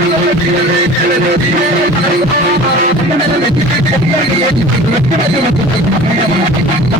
I'm gonna make you feel like you're the one.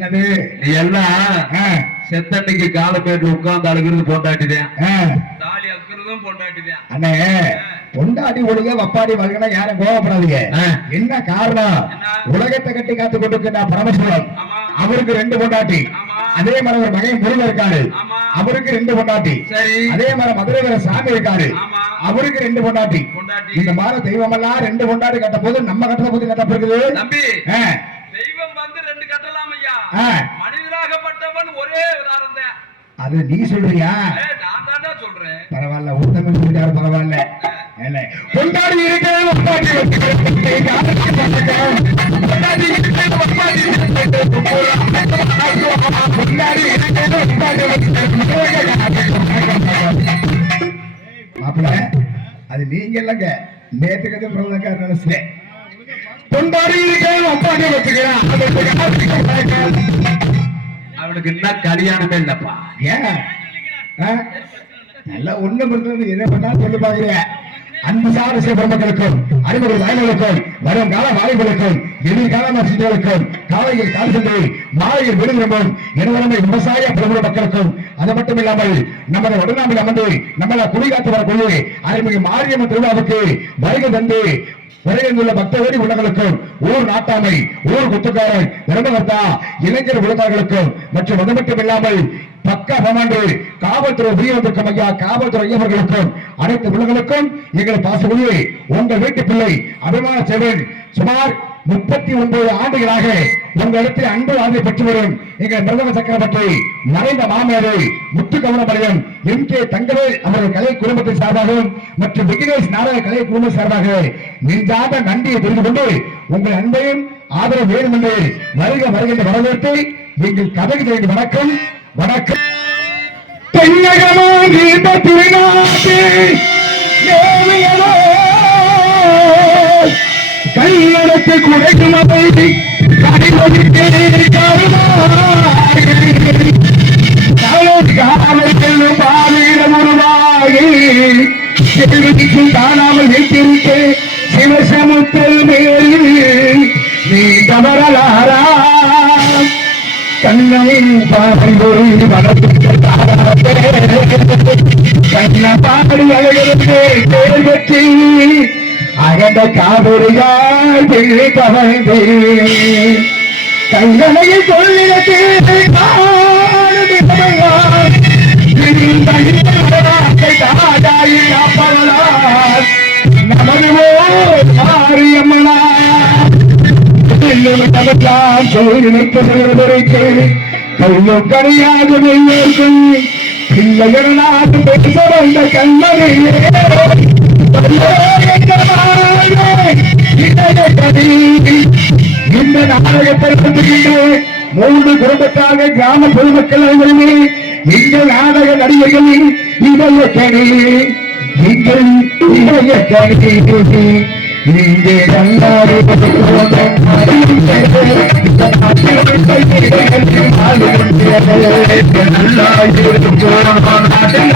என்னது? நீ எல்லாம் செத்தன்னைக்கு காலப்பேட்டு உட்கார்ந்து அழுகிறது பொண்டாட்டிதான் ஆ. தாலி அக்குறதும் பொண்டாட்டிதான் அண்ணே பொண்டாடி ஒழுக வப்பாடி வழங்கினா யாரும் கோவப்படாதீங்க. என்ன காரணம்? உலகத்தை கட்டி காத்து கொண்டிருக்கிற பரமசிவன். ஆமா. அவருக்கு ரெண்டு பொண்டாட்டி. ஆமா. அதே மாதிரி ஒரு மகன் முருகன் இருக்காரு. ஆமா. அவருக்கு ரெண்டு பொண்டாட்டி. சரி. அதே மாதிரி மதுரை வீர சாமி இருக்காரு. ஆமா. அவருக்கு ரெண்டு பொண்டாட்டி. இந்த மாதிரி தெய்வம் எல்லாம் ரெண்டு பொண்டாட்டி கட்ட போது நம்ம கட்டுற போது என்ன தப்பு இருக்குது தம்பி ஆ, தெய்வம் வந்து ரெண்டு கட்டலாம் ஐயா ஆ. மனிதனாகப்பட்டவன் ஒரே உதாரணம் தான். அது நீ சொல்றியா? ஏய், நான் தாண்டா சொல்றேன். பரவாயில்ல ஒருத்தங்க சொல்லிட்டாரு பரவாயில்ல. என்ன பொண்டாடி இருக்கிறது பார்த்துக்கிறேன்? பொண்டாட்டி இருக்கிறது வச்சுக்கிறேன். பொண்டாடி இருக்கிறது. மாப்பிள்ள அது நீங்க இல்லைங்க. நேத்துக்கு பிரதமர் நினைச்சேன் பொண்டாடி வச்சுக்கிறேன் அவனுக்கு இன்னும் கல்யாணமே இல்லப்பா. ஏன்? நல்லா ஒண்ணு பண்றது பண்ணாலும் சொல்லி பாக்குறீங்க அன்பு சார சிவபெருமக்களுக்கும் அறிமுக வாய்களுக்கும் வரும் கால வாய்களுக்கும் எதிர்கால மசிதர்களுக்கும் காலையில் கால் மாலையில் விடுதிரமும் எனவரமை விவசாய பிரபல மக்களுக்கும் அது மட்டும் இல்லாமல் நமது வடநாமில் அமர்ந்து நம்மள குடிகாத்து வரக்கூடிய அறிமுக மாரியம்மன் திருவிழாவுக்கு வருகை தந்து உரையந்துள்ள பக்தவரி உள்ளங்களுக்கும் ஊர் நாட்டாமை ஊர் குத்துக்காரன் தர்மகர்த்தா இளைஞர் விழுந்தார்களுக்கும் மற்றும் அது மட்டும் இல்லாமல் பக்க பமாண்டு காவல்துறை உரியவர்களுக்கும் ஐயா காவல்துறை ஐயவர்களுக்கும் அனைத்து உள்ளங்களுக்கும் எங்கள் பாசகுடி உங்கள் வீட்டு பிள்ளை அபிமான சேவன் சுமார் முப்பத்தி ஒன்பது ஆண்டுகளாக உங்களிடத்தில் அன்பு வாழ்வை பெற்று வரும் எங்கள் பிரதம சக்கரவர்த்தி மறைந்த மாமேதை முத்து கவனமலையம் எம் கே தங்கவேல் அவர்கள் கலை குடும்பத்தின் சார்பாகவும் மற்றும் விக்னேஷ் நாராயண கலை குடும்ப சார்பாக நெஞ்சாத நன்றியை தெரிந்து கொண்டு உங்கள் அன்பையும் ஆதரவு வேண்டும் என்று வருக வருகின்ற வரவேற்பை எங்கள் கதைக்கு தெரிந்து வணக்கம். வணக்கம். தென்னகமாக தீப திருநாட்டு தேவியலோ குறைக்கும் அதை கடிதத்தை காணாமல் வைத்திருக்க சிவசமுத்தல் நீ கண்ணை பாடி கண்ண பாடி அழகிறது தேர்வற்றி அகண்ட காவிரியால் பிள்ளை கவழ்ந்து கண்களையில் சொல்லிடத்து நமது மாரியம்மனா. நமக்கெல்லாம் சொல்லிருப்பதற்கு கையும் வந்த கண்மணியே. இந்த நாடகத்திற்கு மூன்று குடும்பத்தாக கிராம பொதுமக்கள் அனைவருமே இந்த நாடக நடிகர்களின் இதய கணி நீங்கள் இதய கணி இங்கே நல்லாறு நல்லாயிருக்கும்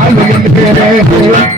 I'm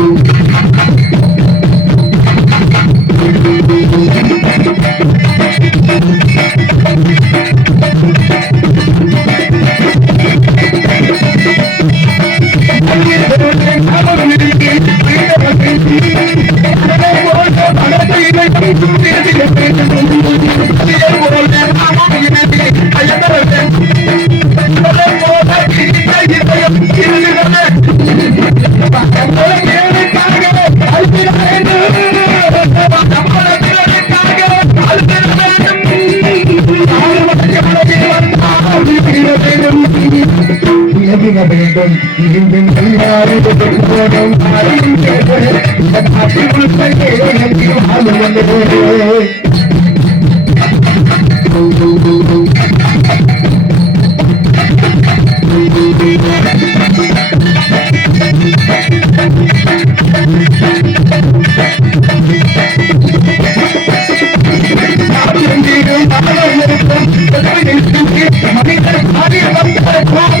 I'm பகிர வேண்டும் இருந்தும் மனிதர் காரியமாக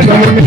I'm